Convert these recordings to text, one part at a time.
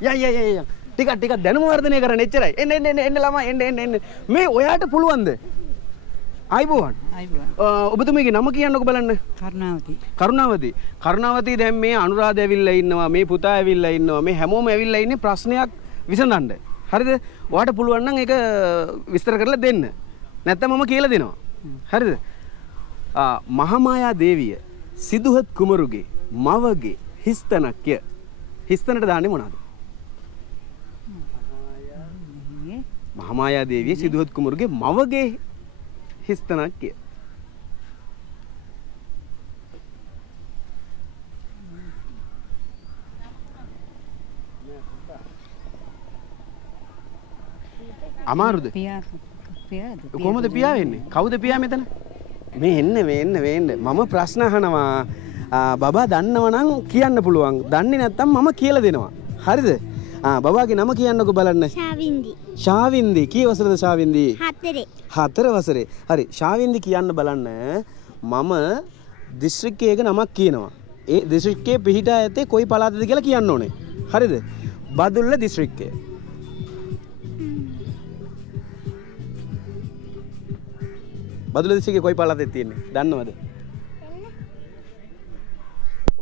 යන් ටිකක් දැනුම වර්ධනය කරන්න එච්චරයි. එන්න ළමයි එන්න. මේ ඔයාට පුළුවන්ද? අයිබෝවන්. ඔබතුමීගේ නම කියන්නකෝ බලන්න. කරුණාවති දැන් මේ අනුරාධ ඇවිල්ලා ඉන්නවා, මේ පුතා ඇවිල්ලා ඉන්නවා, මේ හැමෝම ඇවිල්ලා ඉන්නේ ප්‍රශ්නයක් විසඳන්න. හරිද? ඔයාට පුළුවන් නම් ඒක විස්තර කරලා දෙන්න. නැත්නම් මම කියලා දෙනවා. හරිද? මහාමායා දේවිය සිදුහත් කුමරුගේ මවගේ හිස්තනක්ය. හිස්තනට දාන්නේ මොනවද? මහාමායා දේවිය සිදුහත් කුමරුගේ මවගේ හිස්තනක්ය. අමාරුද? කොහොමද පියා වෙන්නේ? කවුද පියා මෙතන? මේ එන්න. මම ප්‍රශ්න අහනවා. බබා දන්නව නම් කියන්න පුළුවන්. දන්නේ නැත්නම් මම කියලා දෙනවා. හරිද? බබාගේ නම කියන්නකෝ බලන්න. ශාවින්දි. කී වසරද ශාවින්දි? 4 වසරේ. හරි. ශාවින්දි කියන්න බලන්න. මම දිස්ත්‍රික්කයක නමක් කියනවා. ඒ දිස්ත්‍රික්කයේ පිහිටා ඇත්තේ කොයි පළාතද කියලා කියන්න ඕනේ. හරිද? බදුල්ල දිස්ත්‍රික්කය. බදුල්ල දිස්ත්‍රික්කේ කොයි පළාතෙද තියෙන්නේ? දන්නවද?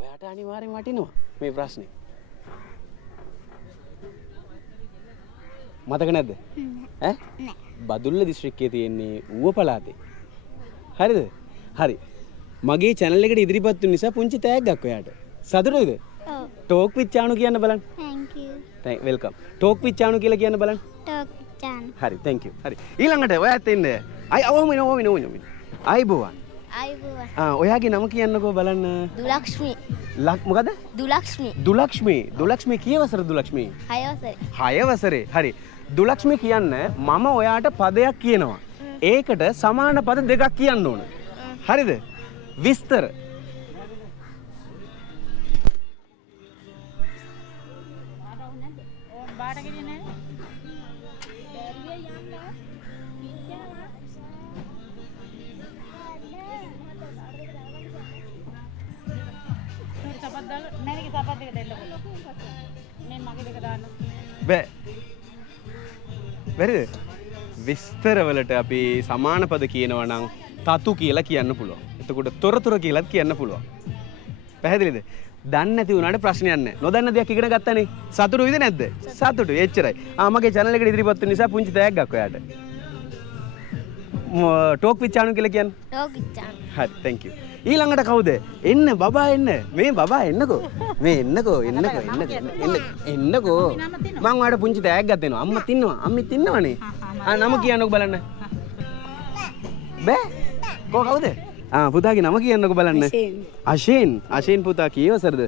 ඔයාට අනිවාර්යෙන් වටිනවා මේ ප්‍රශ්නේ. මතක නැද්ද? ඈ? බදුල්ල දිස්ත්‍රික්කයේ තියෙන්නේ ඌව පළාතේ. හරිද? හරි. මගේ channel එකට ඉදිරිපත් වුන නිසා පුංචි තෑග්ගක් ඔයාට. සතුටුයිද? ඔව්. talk with chanu කියන්න බලන්න. thank you. welcome. talk with chanu කියලා කියන්න බලන්න. talk with chanu. හරි thank you. හරි. ඊළඟට ඔයාත් එන්න. ඔවමින. අයිබෝවන්. ඔයාගේ නම කියන්නකෝ බලන්න. දුලක්ෂ්මී. මොකද? දුලක්ෂ්මී. දුලක්ෂ්මී කී වසරද දුලක්ෂ්මී? 6 වසරේ. 6 වසරේ. හරි. දුලක්ෂ්මී කියන්න මම ඔයාට පදයක් කියනවා. ඒකට සමාන පද දෙකක් කියන්න ඕන. හරිද? විස්තර. බැරිද? විස්තරවලට අපි සමාන පද කියනවා නම් තතු කියලා කියන්න පුළුවන්. එතකොට තොරතුරු කියලාත් කියන්න පුළුවන්. පැහැදිලිද? දන්නේ නැති වුණාට ප්‍රශ්නයක් නැහැ. නොදන්න දෙයක් ඉගෙන ගත්තානේ. සතුටුයිද නැද්ද? සතුටුයි. එච්චරයි. මගේ channel එකට ඉදිරිපත් වෙන නිසා පුංචි තෑග්ගක් ඔයාට. talk with chanu කියලා කියන්නේ. talk with chanu. හරි thank you. ඊළඟට කවුද? එන්න බබා එන්න. මේ බබා එන්නකෝ. මේ එන්නකෝ. මම ඔයාලට පුංචි තෑග්ගක් දෙනවා. අම්මත් ඉන්නවා. අම්මිත් ඉන්නවනේ. නම කියන්නකෝ බලන්න. බෑ. කවුද? පුතාගේ නම කියන්නකෝ බලන්න. අශේන් පුතා කී වසරද?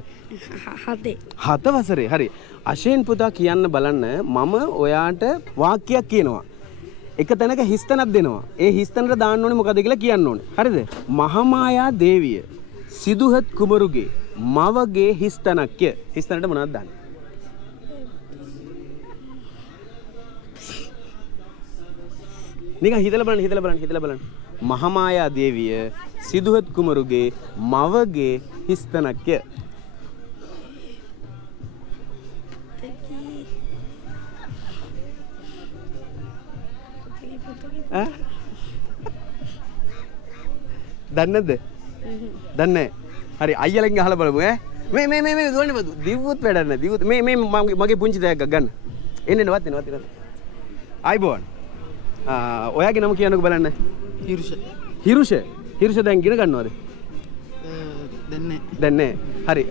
7 වසරේ. හරි. අශේන් පුතා කියන්න බලන්න මම ඔයාට වාක්‍යයක් කියනවා. එක තැනක හිස්තනක් දෙනවා. ඒ හිස්තනට දාන්න ඕනේ මොකද කියලා කියන්න ඕනේ. හරිද? මහාමායා දේවිය සිදුහත් කුමරුගේ මවගේ හිස්තනක්ය. හිස්තනට මොනවද දාන්නේ? නිකන් හිතලා බලන්න. මහාමායා දේවිය සිදුහත් කුමරුගේ මවගේ හිස්තනක්ය. දන්නේ නැද්ද? දන්නේ නැහැ. හරි අයියලෙන් අහලා බලමු ඈ. මේ දුවන්නේ බදු. දිව්වුත් වැඩක් නැහැ. දිව්වුත් මේ මගේ පුංචි දෙයක් ගන්න. එන්න වත්. අයිබෝන්. ඔයාගේ නම කියන්නකෝ බලන්න. හිරුෂ දැන් ඉගෙන ගන්නවද? දන්නේ. හරි.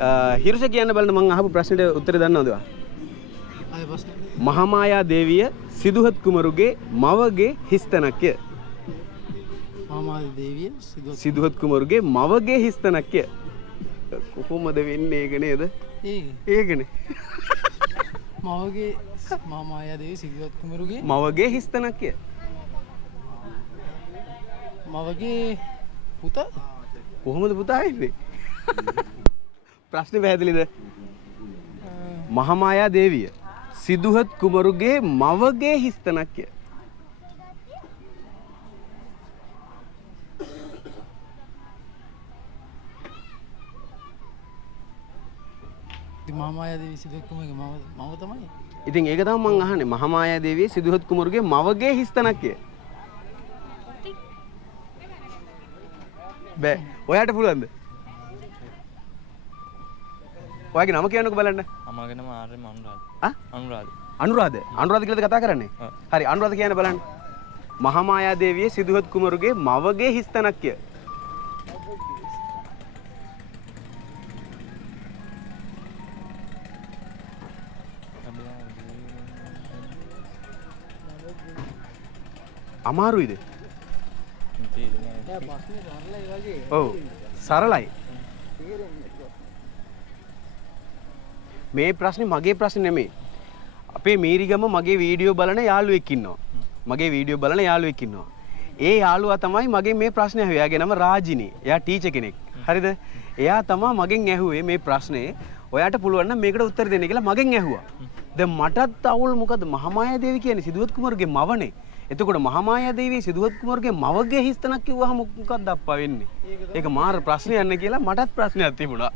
හිරුෂ කියන්න බලන්න මම අහපු ප්‍රශ්නෙට උත්තරේ දන්නවද ඔයා? ආයෙ ප්‍රශ්න. මහාමායා දේවිය සිදුහත් කුමරුගේ මවගේ හිස්තනක්ය. මහාමායා දේවිය සිදුහත් කුමරුගේ මවගේ හිස්තනක්ය. කොහොමද වෙන්නේ ඒක නේද? ඒකනේ. මහාමායා දේවිය සිදුහත් කුමරුගේ මවගේ හිස්තනක්ය. මවගේ පුතා කොහොමද පුතා වෙන්නේ? ප්‍රශ්නේ පැහැදිලිද? මහාමායා දේවිය සිදුහත් කුමරුගේ මවගේ හිස්තනක්ය. මහාමායා දේවී සිදුවත් කුමරුගේ මව තමයි. ඉතින් ඒක තමයි මං අහන්නේ. මහාමායා දේවිය සිදුහත් කුමරුගේ මවගේ හිස්තනක් කිය. බෑ. ඔයාට පුළුවන්ද? ඔයාගේ නම කියන්නකෝ බලන්න. අමාගේ නම ආර්ය අනුරාධ. අනුරාධ. අනුරාධ. අනුරාධ කියලාද කතා කරන්නේ? හරි අනුරාධ කියන්න බලන්න. මහාමායා දේවිය සිදුහත් කුමරුගේ මවගේ හිස්තනක් කිය. අමාරුයිද? ඔව් සරලයි. මේ ප්‍රශ්නේ මගේ ප්‍රශ්නේ නෙමෙයි. අපේ මීරිගම මගේ වීඩියෝ බලන යාළුවෙක් ඉන්නවා. මගේ වීඩියෝ බලන යාළුවෙක් ඉන්නවා. ඒ යාළුවා තමයි මගෙන් මේ ප්‍රශ්නේ අහුවේ. එයාගේ නම රාජිනී. එයා ටීචර් කෙනෙක්. හරිද? එයා තමයි මගෙන් ඇහුවේ මේ ප්‍රශ්නේ. ඔයාට පුළුවන් නම් මේකට උත්තර දෙන්න කියලා මගෙන් ඇහුවා. දැන් මටත් අවුල් මොකද මහාමායා දේවී කියන්නේ සිදුවත් කුමාරගේ මවනේ. එතකොට මහාමායා දේවී සිදුවත් කුමාරගේ මවගේ හිස්තනක් කිව්වහම මොකක්ද අප්පා වෙන්නේ? ඒක මාර ප්‍රශ්නයක් නේ කියලා මටත් ප්‍රශ්නයක් තිබුණා.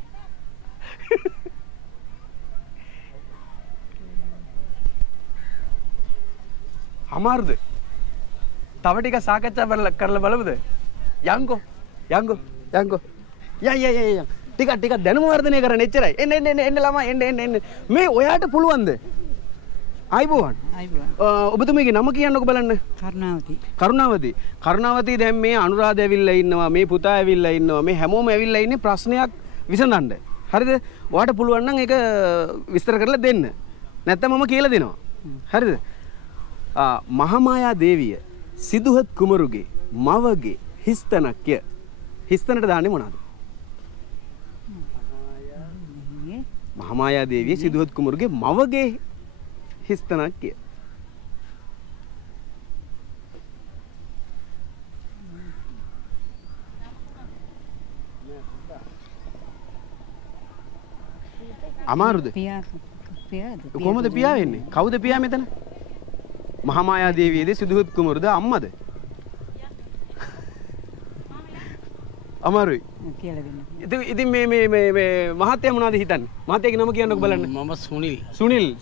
අමාරුද? තව ටික සාකච්ඡා කරලා බලමුද? යන්කෝ. යා. ටික දැනුම වර්ධනය කරන්න එච්චරයි. එන්න ළමයි එන්න. මේ ඔයාට පුළුවන්ද? ආයිබෝවන්. ඔබතුමීගේ නම කියන්නකෝ බලන්න. කරුණාවති දැන් මේ අනුරාධ ඇවිල්ලා ඉන්නවා, මේ පුතා ඇවිල්ලා ඉන්නවා, මේ හැමෝම ඇවිල්ලා ඉන්නේ ප්‍රශ්නයක් විසඳන්න. හරිද? ඔයාට පුළුවන් නම් ඒක විස්තර කරලා දෙන්න. නැත්නම් මම කියලා දෙනවා. හරිද? මහාමායා දේවිය සිදුහත් කුමරුගේ මවගේ හිස්තනක්ය. හිස්තනට දාන්නේ මොනවද? මහාමායා දේවිය සිදුහත් කුමරුගේ මවගේ හිස්තනක්ය. අමාරුද? කොහොමද පියා වෙන්නේ? කවුද පියා මෙතන? මහාමායා දේවියද සිදුහත් කුමරුද අම්මද? අමාරුයි. ඉතින් මේ මහත්තයා මොනවද හිතන්නේ? මහත්තයාගේ නම කියන්නකෝ බලන්න. මම සුනිල්.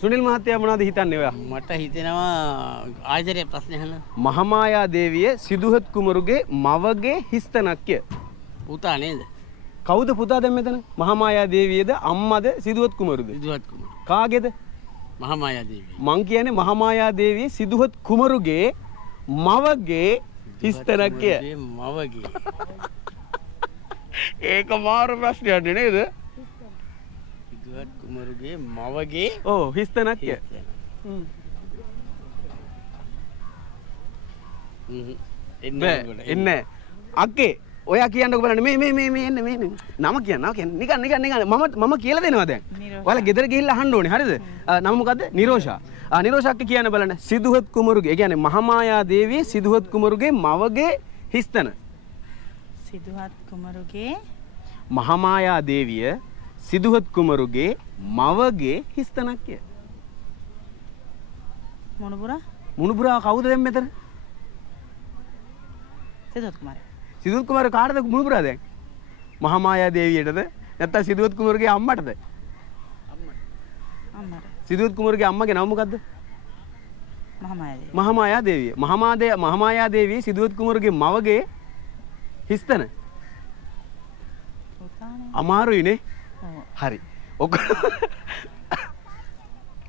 සුනිල් මහත්තයා මොනවද හිතන්නේ ඔයා? මට හිතෙනවා ආයතරයේ ප්‍රශ්න අහන්න. මහාමායා දේවිය සිදුහත් කුමරුගේ මවගේ හිස්තනක්ය. පුතා නේද? කවුද පුතා දැන් මෙතන? මහාමායා දේවියද අම්මද සිදුහත් කුමරුද? සිදුවත් කුමරු. කාගේද? මහාමායා දේවිය. මං කියන්නේ මහාමායා දේවිය සිදුහත් කුමරුගේ මවගේ හිස්තනක්ය. මවගේ. ඒක මාරු ප්‍රශ්නයක් නේද? සිදුවත් කුමරුගේ මවගේ ඔව් හිස්තනක්ය. එන්න අක්කේ ඔයා කියන්නකෝ බලන්න මේ එන්න නම කියන්න නිකන් මම කියලා දෙනවා දැන්. ඔයාලා ගෙදර ගිහිල්ලා අහන්න ඕනේ හරිද? නම මොකද්ද? නිරෝෂා. නිරෝෂා අක්කේ කියන්න බලන්න. සිදුහත් කුමරුගේ ඒ කියන්නේ මහාමායා දේවිය සිදුහත් කුමරුගේ මවගේ හිස්තන. සිදුහත් කුමරුගේ මහාමායා දේවිය සිදුහත් කුමරුගේ මවගේ හිස්තනක්ය. මුණුබුරා කවුද දැන් මෙතන? සිදුහත් කුමාරයා. සිදුහත් කුමාරයා කාටද මුණුබුරා දැන්? මහාමායා දේවියටද නැත්නම් සිදුහත් කුමරුගේ අම්මටද? අම්මට. සිදුහත් කුමරුගේ අම්මගේ නම මොකද්ද? මහාමායා දේවිය. මහාමායා දේවිය සිදුහත් කුමරුගේ මවගේ හිස්තන. අමාරුයිනේ. හරි.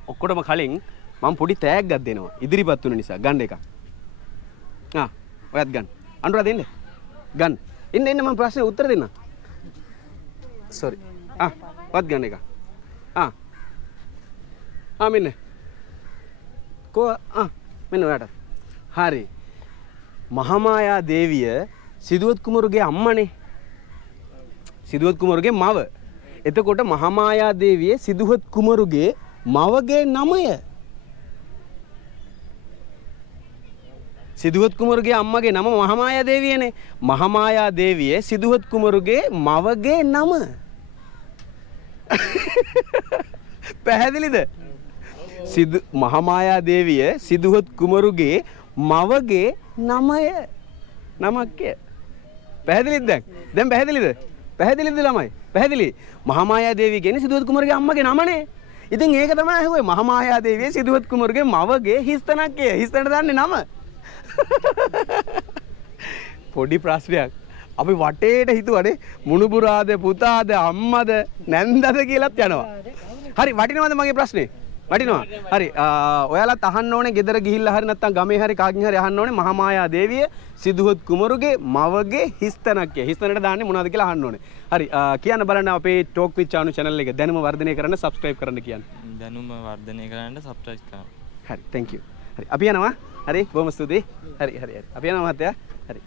ඔක්කොටම කලින් මම පොඩි තෑග්ගක් දෙනවා. ඉදිරිපත් වුණ නිසා ගන්න එකක්. ඔයත් ගන්න. අනුරාධ දෙන්න. ගන්න. එන්න මම ප්‍රශ්නේ උත්තර දෙන්න. සෝරි. ඔයත් ගන්න එක. මෙන්න. මෙන්න ඔයාට. හරි. මහාමායා දේවිය සිදුවත් කුමරුගේ අම්මනේ. සිදුවත් කුමරුගේ මව. එතකොට මහාමායා දේවිය සිදුවත් කුමරුගේ මවගේ නමය. සිදුවත් කුමරුගේ අම්මගේ නම මහාමායා දේවියනේ. මහාමායා දේවිය සිදුවත් කුමරුගේ මවගේ නම. පැහැදිලිද? මහාමායා දේවිය සිදුවත් කුමරුගේ මවගේ නමය. නමක්ය. පැහැදිලිද දැන්? දැන් පැහැදිලිද? පැහැදිලිද ළමයි? පැහැදිලි. මහාමායා දේවිය කියන්නේ සිදුවත් කුමරුගේ අම්මගේ නමනේ. ඉතින් ඒක තමයි ඇහුවේ මහාමායා දේවිය සිදුවත් කුමරුගේ මවගේ හිස්තනක් කිය. හිස්තනට දාන්නේ නම. පොඩි ප්‍රශ්නයක්. අපි වටේට හිතුවනේ මුණුබුරාද පුතාද අම්මද නැන්දද කියලාත් යනවා. හරි වටිනවද මගේ ප්‍රශ්නේ? වටිනවා. හරි ඔයාලත් අහන්න ඕනේ ගෙදර ගිහිල්ලා හරි නැත්නම් ගමේ හරි කාගෙන් හරි අහන්න ඕනේ මහාමායා දේවිය සිදුහොත් කුමරුගේ මවගේ හිස්තනක් කිය. හිස්තනට දාන්නේ මොනවද කියලා අහන්න ඕනේ. හරි කියන්න බලන්න අපේ ටෝක් විත් චානු channel එක දැනුම වර්ධනය කරන්න subscribe කරන්න කියන්න. දැනුම වර්ධනය කරන්න සබ්ස්ක්‍රයිබ් කරන්න. හරි thank you. හරි අපි යනවා. හරි බොහොම ස්තුතියි. හරි අපි යනවා මහත්තයා. හරි